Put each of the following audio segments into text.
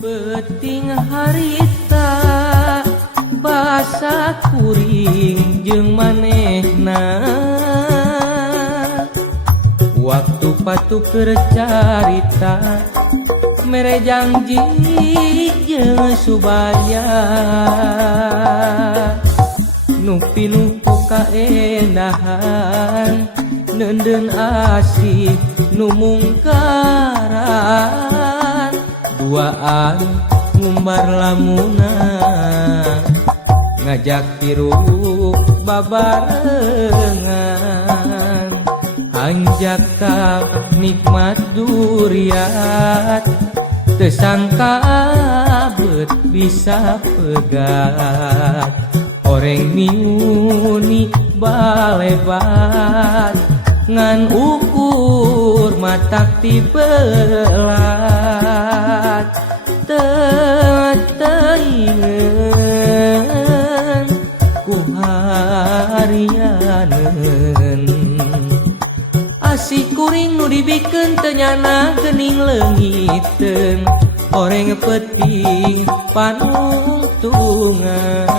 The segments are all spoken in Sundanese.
Peting harita basa kuring jeung manehna waktu patu keur carita mere janji jeung subaya nu pinuh ku kaendahan neundeun asih nu mungkaran duaan ngumbar lamunan ngajak tiruk babarengan hanjak ka nikmat duriat teu sangka beut bisa pegat oreng miuni balebat ngan ukur matak ti belat teingeun ku harianeun asih kuring nu dibikeun teu nyana geuning leungiteun oreng peting panungtungan.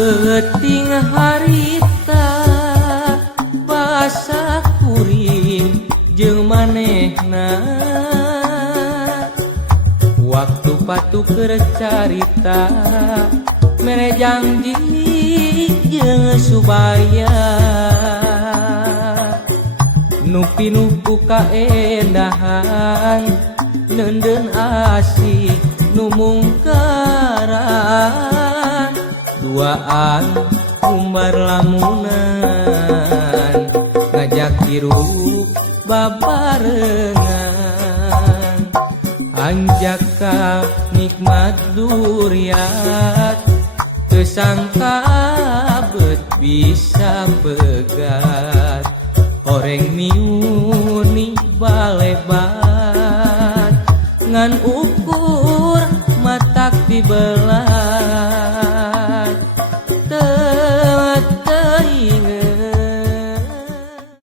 Peting harita basa kuring jeung manehna waktu patu keur carita mere janji jeung subaya nu pinuh ku kaendahan neundeun asih nu mungkaran duaan umbar lamunan ngajak tiruk babarengan hanjak ka nikmat duriat teu sangka beut bisa pegat oreng miu